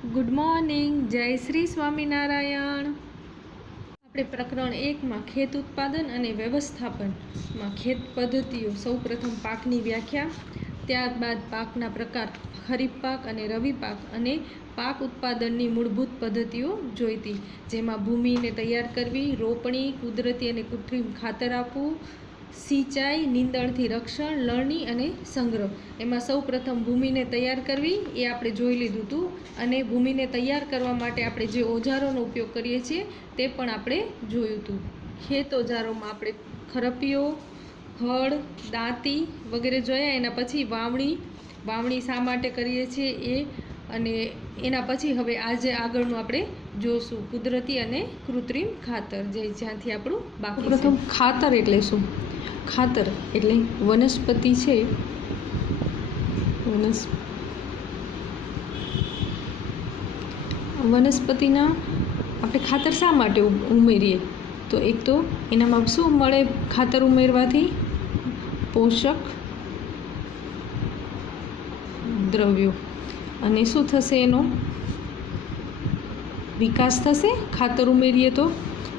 Good morning, જય શ્રી સ્વામિનારાયણ. આપણે પ્રકરણ 1માં ખેત ઉત્પાદન અને વ્યવસ્થાપનમાં ખેત પદ્ધતિઓ, સૌપ્રથમ પાકની વ્યાખ્યા, ત્યારબાદ પાકના પ્રકાર, ખરીફ પાક અને રવિ પાક અને પાક ઉત્પાદનની મૂળભૂત પદ્ધતિઓ જોઈતી, જેમાં ભૂમિને તૈયાર કરવી, રોપણી, કુદરતી અને કૃત્રિમ ખાતર આપવું, સિંચાઈ, નીંદણથી રક્ષણ, લણણી અને સંગ્રહ. એમાં સૌ પ્રથમ ભૂમિને તૈયાર કરવી એ આપણે જોઈ લીધું હતું, અને ભૂમિને તૈયાર કરવા માટે આપણે જે ઓજારોનો ઉપયોગ કરીએ છીએ તે પણ આપણે જોયું હતું. ખેત ઓજારોમાં આપણે ખરપિયો, હળ, દાંતી વગેરે જોયા. એના પછી વાવણી શા માટે કરીએ છીએ એ, અને એના પછી હવે આજે આગળનું આપણે જોશું કુદરતી અને કૃત્રિમ ખાતર, જ્યાંથી આપણું બાકી. પ્રથમ ખાતર એટલે શું? ખાતર એટલે વનસ્પતિ છે, વનસ્પતિના આપણે ખાતર શા માટે ઉમેરીએ? તો એક તો એનામાં શું મળે ખાતર ઉમેરવાથી? પોષક દ્રવ્યો. અને શું થશે? એનો વિકાસ થશે. ખાતર ઉમેરીએ તો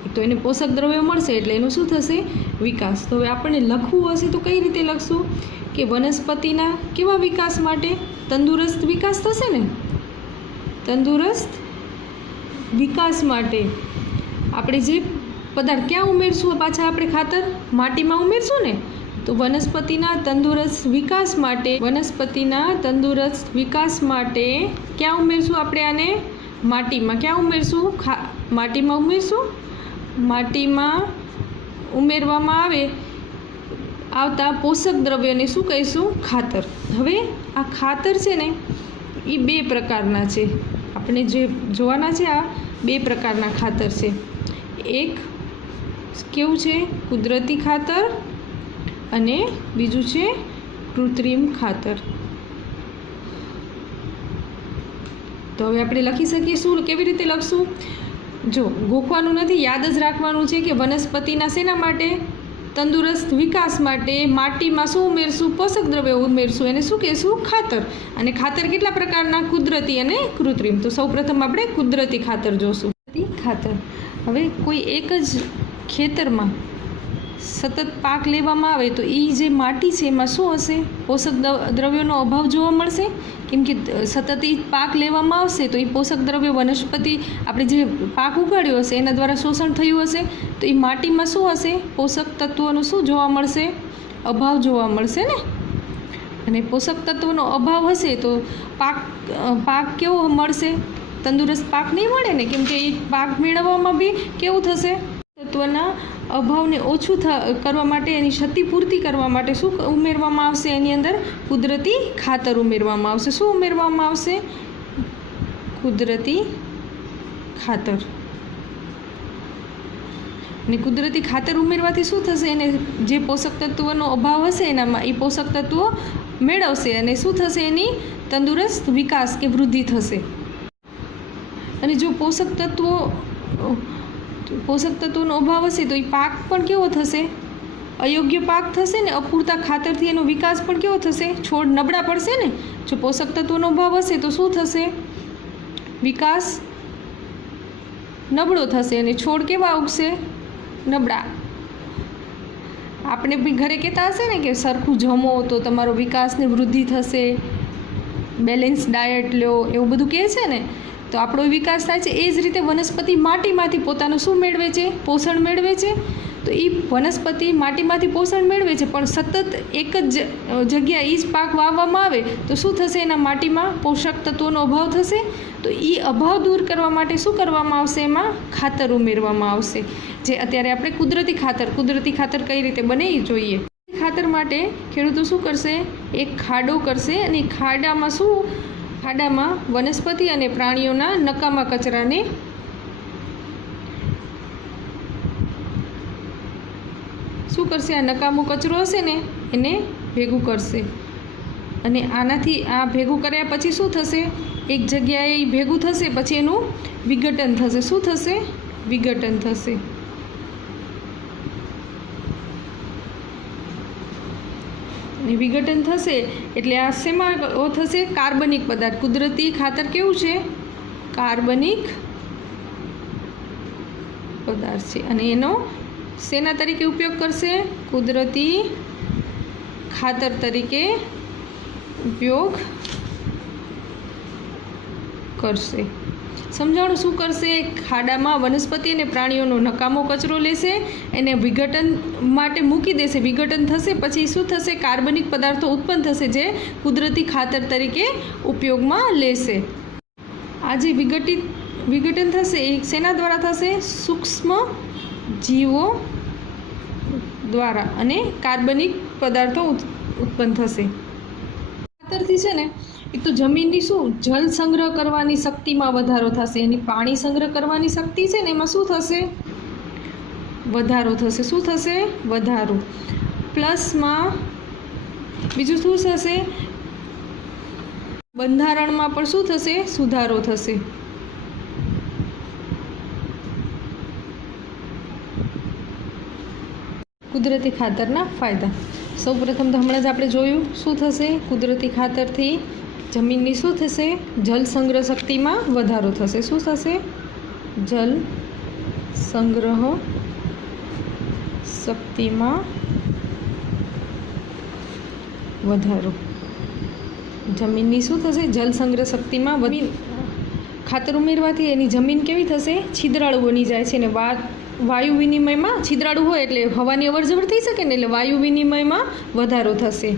એક તો એને પોષક દ્રવ્યો મળશે એટલે એનો શું થશે? વિકાસ. તો હવે આપણને લખવું હશે તો કઈ રીતે લખશું? કે વનસ્પતિના કેવા વિકાસ માટે? તંદુરસ્ત વિકાસ થશે ને. તંદુરસ્ત વિકાસ માટે આપણે જે પદાર્થ ક્યાં ઉમેરશું? પાછા આપણે ખાતર માટીમાં ઉમેરશું ને. તો વનસ્પતિના તંદુરસ્ત વિકાસ માટે, ક્યાં ઉમેરશું આપણે આને? માટીમાં. ક્યાં ઉમેરશું? માટીમાં ઉમેરશું. માટીમાં ઉમેરવામાં આવતા પોષક દ્રવ્યોને શું કહીશું? ખાતર. હવે આ ખાતર છે ને એ બે પ્રકારના છે. આપણે જે જોવાના છે આ બે પ્રકારના ખાતર છે. એક કેવું છે? કુદરતી ખાતર, અને બીજું છે કૃત્રિમ ખાતર. તો હવે આપણે લખી શકીએ શું? કેવી રીતે લખશું? જો ગોખવાનું નથી, યાદ જ રાખવાનું છે કે વનસ્પતિના શેના માટે? તંદુરસ્ત વિકાસ માટે માટીમાં શું ઉમેરશું? પોષક દ્રવ્યો ઉમેરશું. એને શું કહેશું? ખાતર. અને ખાતર કેટલા પ્રકારના? કુદરતી અને કૃત્રિમ. તો સૌપ્રથમ આપણે કુદરતી ખાતર જોશું. ખાતર. હવે કોઈ એક જ ખેતરમાં સતત પાક લેવામાં આવે તો એ જે માટી છે એમાં શું હશે? પોષક દ્રવ્યોનો અભાવ જોવા મળશે. કેમ કે સતત એ પાક લેવામાં આવશે તો એ પોષક દ્રવ્યો વનસ્પતિ આપણે જે પાક ઉગાડ્યો હશે એના દ્વારા શોષણ થયું હશે. તો એ માટીમાં શું હશે? પોષક તત્વોનો શું જોવા મળશે? અભાવ જોવા મળશે ને. અને પોષક તત્વોનો અભાવ હશે તો પાક કેવો મળશે? તંદુરસ્ત પાક નહીં મળે ને. કેમ કે એ પાક મેળવવામાં બી કેવું થશે? તત્વના અભાવને ઓછું કરવા માટે, એની ક્ષતિપૂર્તિ કરવા માટે શું ઉમેરવામાં આવશે? એની અંદર કુદરતી ખાતર ઉમેરવામાં આવશે. શું ઉમેરવામાં આવશે? કુદરતી ખાતર. અને કુદરતી ખાતર ઉમેરવાથી શું થશે? એને જે પોષક તત્વોનો અભાવ હશે એનામાં એ પોષક તત્વો મેળવશે, અને શું થશે? એની તંદુરસ્ત વિકાસ કે વૃદ્ધિ થશે. અને જો પોષક તત્વોનો અભાવ હશે તો એ પાક પણ કેવો થશે? અયોગ્ય પાક થશે ને. અપૂરતા ખાતરથી એનો વિકાસ પણ કેવો થશે? છોડ નબળા પડશે ને. જો પોષક તત્વોનો અભાવ હશે તો શું થશે? વિકાસ નબળો થશે અને છોડ કેવા ઉગશે? નબળા. આપણે બી ઘરે કહેતા હશે ને કે સરખું જમો તો તમારો વિકાસને વૃદ્ધિ થશે, બેલેન્સ ડાયટ લો, એવું બધું કહે છે ને. તો આપણો વિકાસ થાય છે. એ જ રીતે વનસ્પતિ માટીમાંથી પોતાનું શું મેળવે છે? પોષણ મેળવે છે. તો એ વનસ્પતિ માટીમાંથી પોષણ મેળવે છે, પણ સતત એક જ જગ્યાએ એ જ પાક વાવવામાં આવે તો શું થશે? એના માટીમાં પોષક તત્વોનો અભાવ થશે. તો એ અભાવ દૂર કરવા માટે શું કરવામાં આવશે? એમાં ખાતર ઉમેરવામાં આવશે. જે અત્યારે આપણે કુદરતી ખાતર કઈ રીતે બને એ જોઈએ. ખાતર માટે ખેડૂતો શું કરશે? એક ખાડો કરશે, અને ખાડામાં વનસ્પતિ અને પ્રાણીઓના નકામા કચરાને શું કરશે? આ નકામો કચરો હશે ને એને ભેગું કરશે. અને આનાથી આ ભેગું કર્યા પછી શું થશે? એક જગ્યાએ ભેગું થશે, પછી એનું વિઘટન થશે. શું થશે? વિઘટન થશે. અને વિઘટન થશે એટલે આ શેમાં થશે? કાર્બનિક પદાર્થ. કુદરતી ખાતર કેવું છે? કાર્બનિક પદાર્થ છે અને એનો શેના તરીકે ઉપયોગ કરશે? કુદરતી ખાતર તરીકે ઉપયોગ કરશે. સમજાણું શું કરશે? ખાડામાં વનસ્પતિ અને પ્રાણીઓનો નકામો કચરો લેશે, એને વિઘટન માટે મૂકી દેશે, વિઘટન થશે, પછી શું થશે? કાર્બનિક પદાર્થો ઉત્પન્ન થશે જે કુદરતી ખાતર તરીકે ઉપયોગમાં લેશે. આ જે વિઘટન થશે એ શેના દ્વારા થશે? સૂક્ષ્મ જીવો દ્વારા અને કાર્બનિક પદાર્થો ઉત્પન્ન થશે. ખાતરથી છે ને એક તો જમીનની શું જળ સંગ્રહ કરવાની શક્તિમાં વધારો થશે, એની પાણી સંગ્રહ કરવાની શક્તિ છે ને એમાં શું થશે? વધારો થશે. શું થશે? વધારો. પ્લસમાં બીજું શું થશે? બંધારણમાં પણ શું થશે? સુધારો થશે. કુદરતી ખાતરના ફાયદા. સૌપ્રથમ તો હમણાં જ આપણે જોયું શું થશે? કુદરતી ખાતરથી જમીનની શું થશે? જલ સંગ્રહ શક્તિમાં વધારો થશે. શું થશે? જલ સંગ્રહ શક્તિમાં વધારો. જમીનની શું થશે? જલ સંગ્રહ શક્તિમાં ખાતર ઉમેરવાથી એની જમીન કેવી થશે? છિદ્રાળુ બની જાય છે અને વાયુ વિનિમયમાં છિદ્રાળુ હોય એટલે હવાની અવરજવર થઈ શકે ને, એટલે વાયુ વિનિમયમાં વધારો થશે.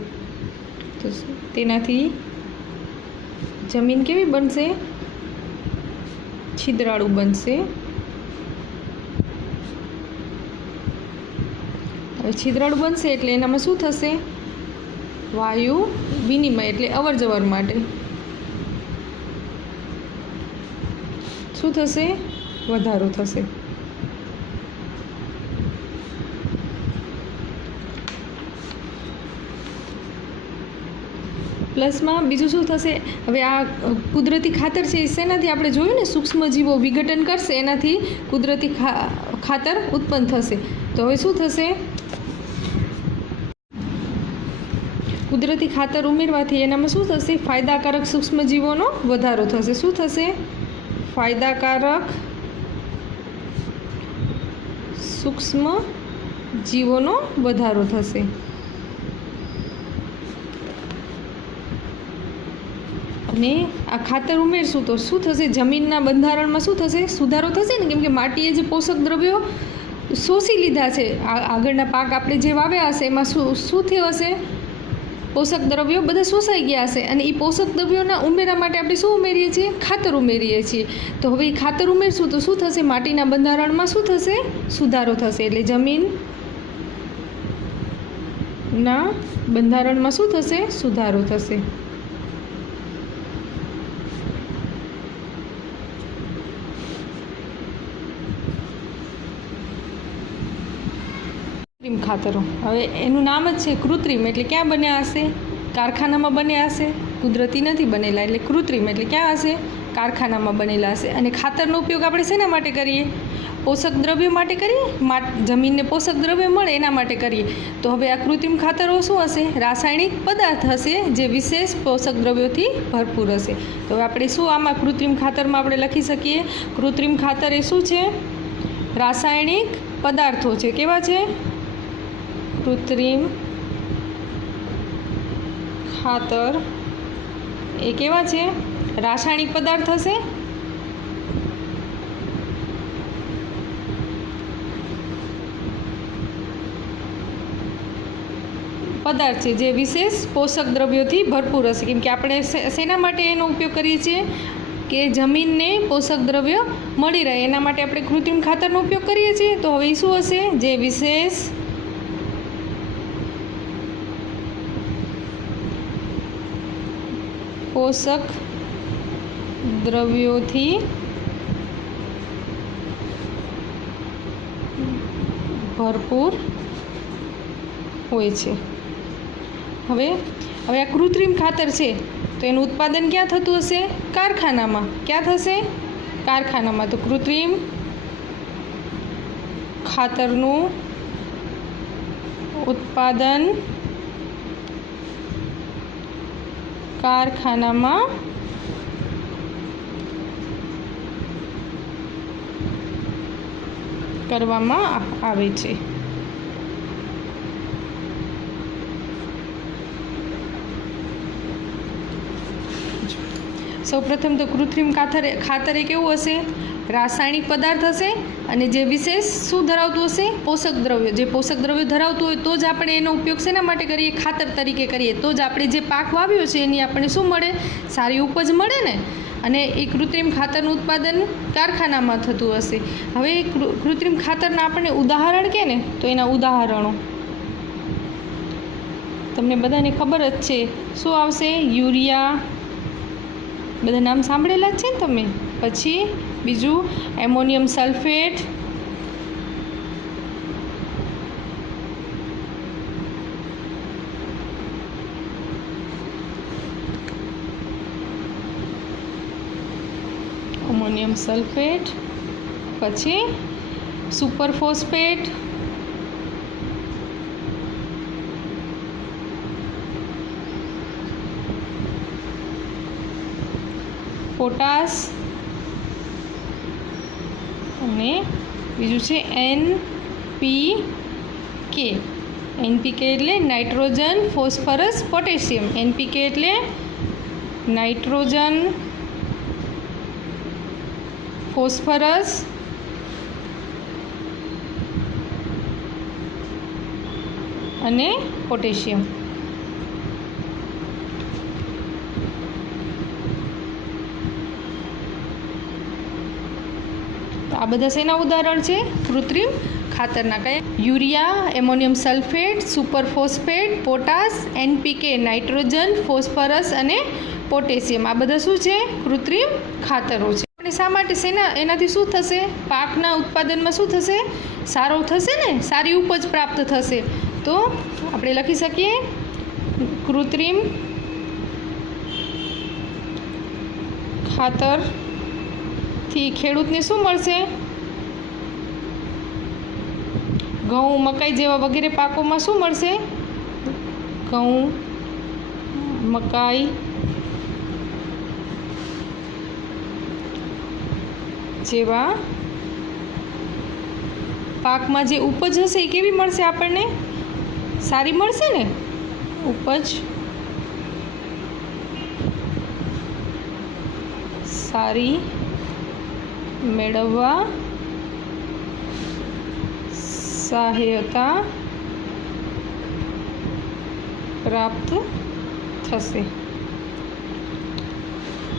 તો તેનાથી જમીન કેવી બનશે? છિદ્રાળુ બનશે. હવે છિદ્રાળુ બનશે એટલે એનામાં શું થશે? વાયુ વિનિમય એટલે અવરજવર માટે શું થશે? વધારો થશે. પ્લસમાં બીજું શું થશે? હવે આ કુદરતી ખાતર છે શેનાથી આપણે જોયું ને? સૂક્ષ્મજીવો વિઘટન કરશે, એનાથી કુદરતી ખાતર ઉત્પન્ન થશે. તો હવે શું થશે? કુદરતી ખાતર ઉમેરવાથી એનામાં શું થશે? ફાયદાકારક સૂક્ષ્મજીવોનો વધારો થશે. શું થશે? ફાયદાકારક સૂક્ષ્મ જીવોનો વધારો થશે. અને આ ખાતર ઉમેરશું તો શું થશે? જમીનના બંધારણમાં શું થશે? સુધારો થશે ને, કેમ કે માટીએ જે પોષક દ્રવ્યો શોષી લીધા છે, આગળના પાક આપણે જે વાવ્યા હશે એમાં શું થયું હશે? પોષક દ્રવ્યો બધા શોષાઈ ગયા હશે અને એ પોષક દ્રવ્યોના ઉમેરા માટે આપણે શું ઉમેરીએ છીએ? ખાતર ઉમેરીએ છીએ. તો હવે એ ખાતર ઉમેરશું તો શું થશે? માટીના બંધારણમાં શું થશે? સુધારો થશે. એટલે જમીનના બંધારણમાં શું થશે? સુધારો થશે. કૃત્રિમ ખાતરો. હવે એનું નામ જ છે કૃત્રિમ, એટલે ક્યાં બન્યા હશે? કારખાનામાં બન્યા હશે. કુદરતી નથી બનેલા, એટલે કૃત્રિમ એટલે ક્યાં હશે? કારખાનામાં બનેલા હશે. અને ખાતરનો ઉપયોગ આપણે શેના માટે કરીએ? પોષક દ્રવ્યો માટે કરીએ. જમીનને પોષક દ્રવ્ય મળે એના માટે કરીએ. તો હવે આ કૃત્રિમ ખાતરો શું હશે? રાસાયણિક પદાર્થ હશે જે વિશેષ પોષક દ્રવ્યોથી ભરપૂર હશે. તો હવે આપણે શું આમાં કૃત્રિમ ખાતરમાં આપણે લખી શકીએ? કૃત્રિમ ખાતર એ શું છે? રાસાયણિક પદાર્થો છે. કેવા છે? કૃત્રિમ ખાતર એ કેવા છે? રાસાયણિક પદાર્થ હશે. પદાર્થ છે જે વિશેષ પોષક દ્રવ્યોથી ભરપૂર હશે. કેમ કે આપણે શેના માટે એનો ઉપયોગ કરીએ છીએ? કે જમીનને પોષક દ્રવ્યો મળી રહે એના માટે આપણે કૃત્રિમ ખાતરનો ઉપયોગ કરીએ છીએ. તો હવે શું હશે? જે વિશેષ પોષક દ્રવ્યોથી ભરપૂર હોય છે. હવે આ કૃત્રિમ ખાતર છે તો એનું ઉત્પાદન ક્યાં થતું હશે? કારખાનામાં. ક્યાં થશે? કારખાનામાં. તો કૃત્રિમ ખાતરનું ઉત્પાદન કારખાનામાં કરવામાં આવે છે। સૌપ્રથમ તો કૃત્રિમ ખાતર એ કેવું હશે? રાસાયણિક પદાર્થ હશે અને જે વિશેષ શું ધરાવતું હશે? પોષક દ્રવ્યો। જે પોષક દ્રવ્યો ધરાવતું હોય તો જ આપણે એનો ઉપયોગ શેના માટે કરીએ? ખાતર તરીકે કરીએ, તો જ આપણે જે પાક વાવ્યો છે એની આપણને શું મળે? સારી ઉપજ મળે ને। અને એ કૃત્રિમ ખાતરનું ઉત્પાદન કારખાનામાં થતું હશે। હવે કૃત્રિમ ખાતરના આપણને ઉદાહરણ કે ને, તો એના ઉદાહરણો તમને બધાને ખબર જ છે। શું આવશે? યુરિયા, બધા નામ સાંભળેલા જ છે ને તમે। પછી બીજું એમોનિયમ સલ્ફેટ, પછી સુપર ફોસ્ફેટ, પોટાશ અને બીજું છે NPK। NPK એટલે નાઇટ્રોજન, ફોસ્ફરસ, પોટેશિયમ। NPK એટલે નાઇટ્રોજન, ફોસ્ફરસ અને પોટેશિયમ। તો આ બધા શેના ઉદાહરણ છે? કૃત્રિમ ખાતરના। કયા? Urea, ammonium sulphate, super phosphate, potash, NPK nitrogen, phosphorus અને પોટેશિયમ। આ બધા શું છે? કૃત્રિમ ખાતરો છે। અને શા માટે? એનાથી શું થશે? પાકના ઉત્પાદનમાં શું થશે? સારો થશે ને, સારી ઉપજ પ્રાપ્ત થશે। તો આપણે લખી શકીએ કૃત્રિમ ખાતરથી ખેડૂતને શું મળશે? ઘઉં, મકાઈ જેવા વગેરે પાકોમાં શું મળશે? ઘઉં, મકાઈ જેવા પાકમાં જે ઉપજ હશે એ કેવી મળશે આપણને? સારી મળશે ને। ઉપજ સારી મેળવવા સહાયતા પ્રાપ્ત થશે।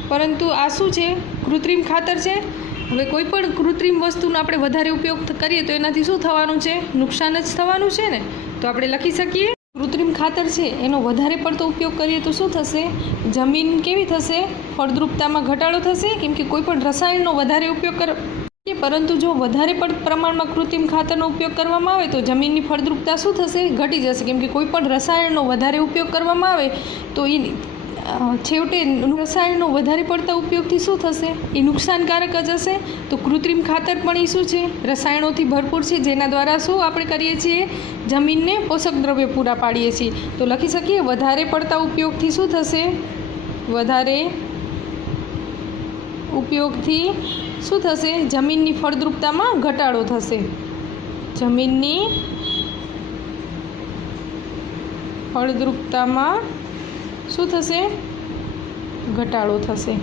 પરંતુ આ શું છે? કૃત્રિમ ખાતર છે। હવે કોઈ પણ કૃત્રિમ વસ્તુનો આપણે વધારે ઉપયોગ કરીએ તો એનાથી શું થવાનું છે? નુકસાન જ થવાનું છે ને। તો આપણે લખી શકીએ કૃત્રિમ ખાતર છે એનો વધારે પડતો ઉપયોગ કરીએ તો શું થશે? જમીન કેવી થશે? ફળદ્રુપતામાં ઘટાડો થશે, કેમ કે કોઈ પણ રસાયણનો વધારે ઉપયોગ પરંતુ જો વધારે પ્રમાણમાં કૃત્રિમ ખાતરનો ઉપયોગ કરવામાં આવે તો જમીનની ફળદ્રુપતા શું થશે? ઘટી જશે, કેમ કે કોઈ પણ રસાયણનો વધારે ઉપયોગ કરવામાં આવે તો એ છેવટે રસાયણનો વધારે પડતા ઉપયોગથી શું થશે? એ નુકસાનકારક જ હશે। તો કૃત્રિમ ખાતર પણ એ શું છે? રસાયણોથી ભરપૂર છે, જેના દ્વારા શું આપણે કરીએ છીએ? જમીનને પોષક દ્રવ્ય પૂરા પાડીએ છીએ। તો લખી શકીએ વધારે પડતા ઉપયોગથી શું થશે? વધારે ઉપયોગથી શું થશે? જમીનની ફળદ્રુપતામાં ઘટાડો થશે। જમીનની ફળદ્રુપતામાં શું થશે? ઘટાડો થશે,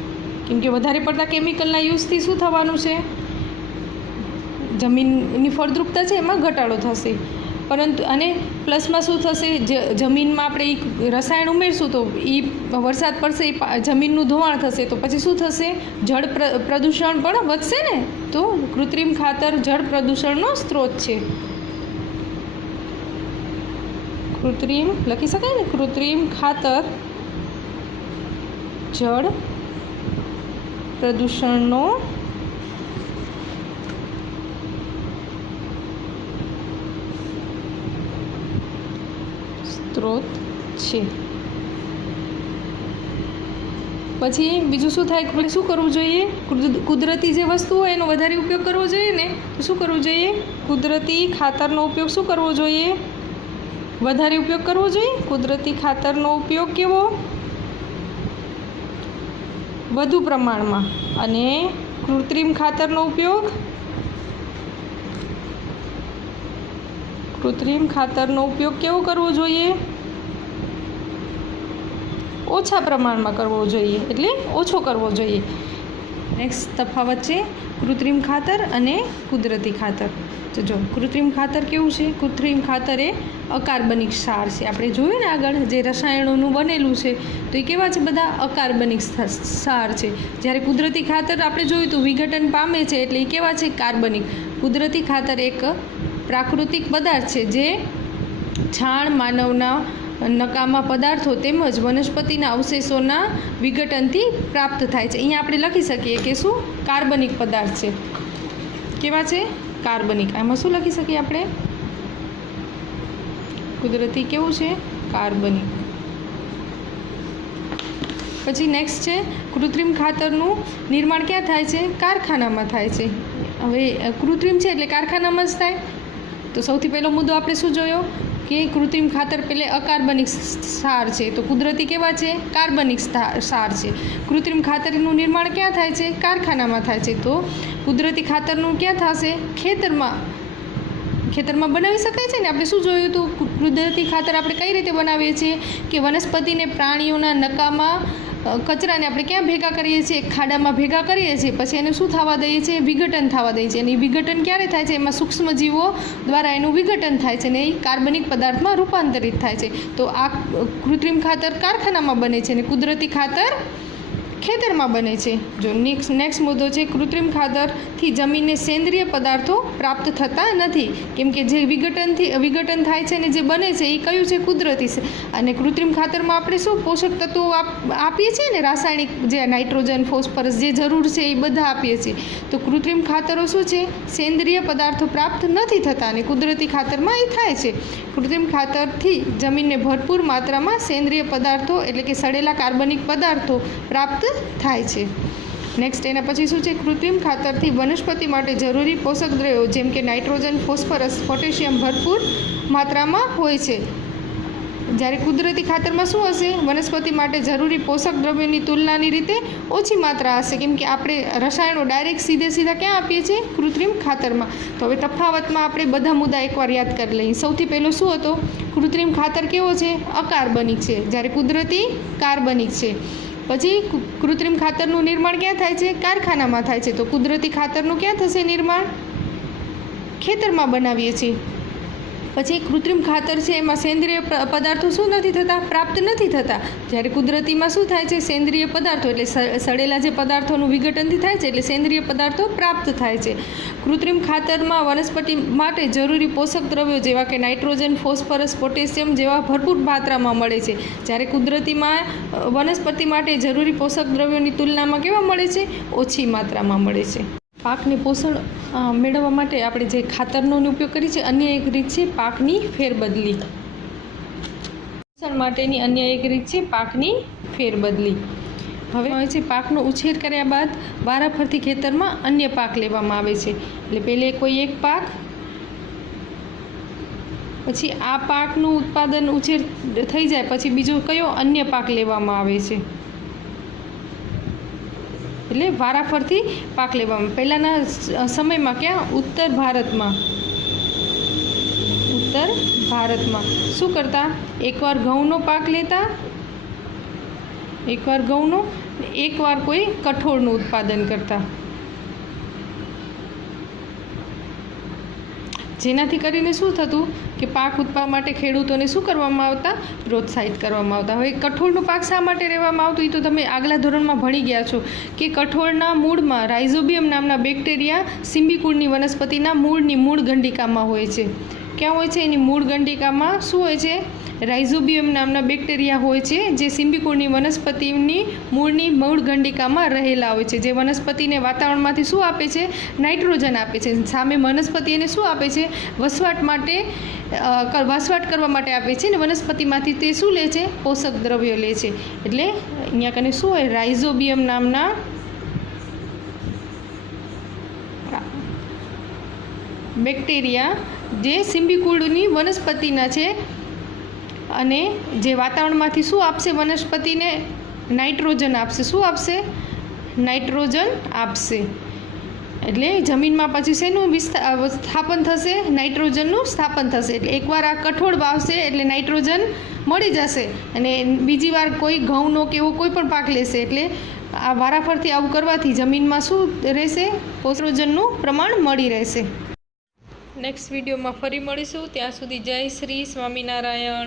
કેમ કે વધારે પડતા કેમિકલના યુઝથી શું થવાનું છે? જમીનની ફળદ્રુપતા છે એમાં ઘટાડો થશે। પરંતુ અને પ્લસમાં શું થશે? જમીનમાં આપણે રસાયણ ઉમેરશું તો એ વરસાદ પડશે, એ જમીનનું ધોવાણ થશે, તો પછી શું થશે? જળ પ્રદૂષણ પણ વધશે ને। તો કૃત્રિમ ખાતર જળ પ્રદૂષણનો સ્ત્રોત છે। કૃત્રિમ લખી શકાય ને? કૃત્રિમ ખાતર જળ પ્રદૂષણનો સ્ત્રોત છે। પછી બીજું શું થાય? આપણે શું કરવું જોઈએ? કુદરતી જે વસ્તુ હોય એનો વધારે ઉપયોગ કરવો જોઈએ ને, તો શું કરવું જોઈએ? કુદરતી ખાતરનો ઉપયોગ શું કરવો જોઈએ? વધારે ઉપયોગ કરવો જોઈએ। કુદરતી ખાતરનો ઉપયોગ કેવો? વધુ પ્રમાણમાં। અને કૃત્રિમ ખાતરનો ઉપયોગ કૃત્રિમ ખાતરનો ઉપયોગ કેવો કરવો જોઈએ? ઓછા પ્રમાણમાં કરવો જોઈએ, એટલે ઓછો કરવો જોઈએ. નેક્સ્ટ તફાવત છે કૃત્રિમ ખાતર અને કુદરતી ખાતર. તો જો કૃત્રિમ ખાતર કેવું છે? કૃત્રિમ ખાતર એ અકાર્બનિક ક્ષાર છે. આપણે જોયું ને આગળ જે રસાયણોનું બનેલું છે તો એ કેવા છે? બધા અકાર્બનિક ક્ષાર છે. જ્યારે કુદરતી ખાતર આપણે જોયું તો વિઘટન પામે છે, એટલે એ કેવા છે? કાર્બનિક. કુદરતી ખાતર એક પ્રાકૃતિક પદાર્થ છે જે છાણ, માનવના નકામા પદાર્થો તેમજ વનસ્પતિના અવશેષોના વિઘટનથી પ્રાપ્ત થાય છે. અહીંયા આપણે લખી શકીએ કે શું? કાર્બનિક પદાર્થ છે. કેવા છે? કાર્બનિક. આમાં શું લખી શકીએ આપણે? કુદરતી કેવું છે? કાર્બનિક. પછી નેક્સ્ટ છે કૃત્રિમ ખાતરનું નિર્માણ ક્યાં થાય છે? કારખાનામાં થાય છે. હવે કૃત્રિમ છે એટલે કારખાનામાં જ થાય. તો સૌથી પહેલો મુદ્દો આપણે શું જોયો કે કૃત્રિમ ખાતર પહેલે અકાર્બનિક ક્ષાર છે, તો કુદરતી કેવા છે? કાર્બનિક ક્ષાર છે. કૃત્રિમ ખાતરનું નિર્માણ ક્યાં થાય છે? કારખાનામાં થાય છે. તો કુદરતી ખાતરનું ક્યાં થશે? ખેતરમાં બનાવી શકાય છે ને. આપણે શું જોયું હતું? કુદરતી ખાતર આપણે કઈ રીતે બનાવીએ છીએ કે વનસ્પતિને, પ્રાણીઓના નકામા કચરાને આપણે ક્યાં ભેગા કરીએ છીએ? ખાડામાં ભેગા કરીએ છીએ. પછી એને શું થવા દઈએ છીએ? વિઘટન થવા દઈએ છીએ. અને એ વિઘટન ક્યારે થાય છે? એમાં સૂક્ષ્મજીવો દ્વારા એનું વિઘટન થાય છે અને એ કાર્બનિક પદાર્થમાં રૂપાંતરિત થાય છે. તો આ કૃત્રિમ ખાતર કારખાનામાં બને છે અને કુદરતી ખાતર ખેતરમાં બને છે. જો નેક્સ્ટ મુદ્દો છે કૃત્રિમ ખાતરથી જમીનને સેન્દ્રિય પદાર્થો પ્રાપ્ત થતા નથી, કેમ કે જે વિઘટન થાય છે ને જે બને છે એ કયું છે? કુદરતી છે. અને કૃત્રિમ ખાતરમાં આપણે શું પોષક તત્વો આપીએ છીએ ને, રાસાયણિક જે નાઇટ્રોજન, ફોસ્ફરસ જે જરૂર છે એ બધા આપીએ છીએ. તો કૃત્રિમ ખાતરો શું છે? સેન્દ્રિય પદાર્થો પ્રાપ્ત નથી થતા અને કુદરતી ખાતરમાં એ થાય છે. કૃત્રિમ ખાતરથી જમીનને ભરપૂર માત્રામાં સેન્દ્રિય પદાર્થો એટલે કે સડેલા કાર્બનિક પદાર્થો પ્રાપ્ત થાય છે. નેક્સ્ટ એના પછી શું છે? કૃત્રિમ ખાતરથી વનસ્પતિ માટે જરૂરી પોષક દ્રવ્યો જેમ કે નાઇટ્રોજન, ફોસ્ફરસ, પોટેશિયમ ભરપૂર માત્રામાં હોય છે. જ્યારે કુદરતી ખાતરમાં શું હશે? વનસ્પતિ માટે જરૂરી પોષક દ્રવ્યોની તુલનાની રીતે ઓછી માત્રા હશે, કેમ કે આપણે રસાયણો ડાયરેક્ટ સીધા ક્યાં આપીએ છીએ? કૃત્રિમ ખાતરમાં. તો હવે તફાવતમાં આપણે બધા મુદ્દા એકવાર યાદ કરી લઈએ. સૌથી પહેલો શું હતો? કૃત્રિમ ખાતર કેવો છે? અકાર્બનિક છે, જ્યારે કુદરતી કાર્બનિક છે. પછી કૃત્રિમ ખાતરનું નિર્માણ ક્યાં થાય છે? કારખાનામાં થાય છે. તો કુદરતી ખાતરનું ક્યાં થશે નિર્માણ? ખેતરમાં બનાવીએ છીએ. પછી કૃત્રિમ ખાતર છે એમાં સેન્દ્રિય પદાર્થો શું નથી થતા? પ્રાપ્ત નથી થતા. જ્યારે કુદરતીમાં શું થાય છે? સેન્દ્રિય પદાર્થો એટલે સડેલા જે પદાર્થોનું વિઘટનથી થાય છે એટલે સેન્દ્રિય પદાર્થો પ્રાપ્ત થાય છે. કૃત્રિમ ખાતરમાં વનસ્પતિ માટે જરૂરી પોષક દ્રવ્યો જેવા કે નાઇટ્રોજન, ફોસ્ફરસ, પોટેશિયમ જેવા ભરપૂર માત્રામાં મળે છે. જ્યારે કુદરતીમાં વનસ્પતિ માટે જરૂરી પોષક દ્રવ્યોની તુલનામાં કેવા મળે છે? ઓછી માત્રામાં મળે છે. પાકને પોષણ મેળવવા માટે આપણે જે ખાતરનો ઉપયોગ કરીએ છીએ, અન્ય એક રીત છે પાકની ફેરબદલી. પોષણ માટેની અન્ય એક રીત છે પાકની ફેરબદલી. હવે આવે છે પાકનો ઉછેર કર્યા બાદ વારાફરતી ખેતરમાં અન્ય પાક લેવામાં આવે છે. એટલે પહેલે કોઈ એક પાક, પછી આ પાકનું ઉત્પાદન ઉછેર થઈ જાય પછી બીજો કયો? અન્ય પાક લેવામાં આવે છે. એટલે વારાફરતી પાક લેવામાં. પહેલાંના સમયમાં ક્યાં? ઉત્તર ભારતમાં શું કરતા? એકવાર ઘઉંનો પાક લેતા, એકવાર કોઈ કઠોળનું ઉત્પાદન કરતા, જેનાથી કરીને શું થતું કે પાક ઉત્પાદન માટે ખેડૂતોને શું કરવામાં આવતા? પ્રોત્સાહિત કરવામાં આવતા. હવે કઠોળનો પાક શા માટે લેવામાં આવતો એ તો તમે આગલા ધોરણમાં ભણી ગયા છો કે કઠોળના મૂળમાં રાઇઝોબિયમ નામના બેક્ટેરિયા સિમ્બિકુળની વનસ્પતિના મૂળ ગંડિકામાં હોય છે. ક્યાં હોય છે? એની મૂળ ગંડિકામાં શું હોય છે? રાઇઝોબિયમ નામના બેક્ટેરિયા હોય છે જે સિમ્બિકુળની વનસ્પતિની મૂળ ગંડિકામાં રહેલા હોય છે, જે વનસ્પતિને વાતાવરણમાંથી શું આપે છે? નાઇટ્રોજન આપે છે. સામે વનસ્પતિ એને શું આપે છે? વસવાટ કરવા માટે આપે છે ને વનસ્પતિમાંથી તે શું લે છે? પોષક દ્રવ્યો લે છે. એટલે અહીંયા કને શું હોય? રાઇઝોબિયમ નામના બેક્ટેરિયા જે સિમ્બિકુળની વનસ્પતિના છે અને જે વાતાવરણમાંથી શું આપશે? વનસ્પતિને નાઇટ્રોજન આપશે. શું આપશે? નાઇટ્રોજન આપશે. એટલે જમીનમાં પછી શેનું સ્થાપન થશે? નાઇટ્રોજનનું સ્થાપન થશે. એટલે એકવાર આ કઠોળ વાવશે એટલે નાઇટ્રોજન મળી જશે, અને બીજી વાર કોઈ ઘઉંનો કે એવો કોઈ પણ પાક લેશે એટલે આ વારાફરતી આવું કરવાથી જમીનમાં શું રહેશે? નાઇટ્રોજનનું પ્રમાણ મળી રહેશે. નેક્સ્ટ વિડીયોમાં ફરી મળીશું. ત્યાં સુધી જય શ્રી સ્વામિનારાયણ.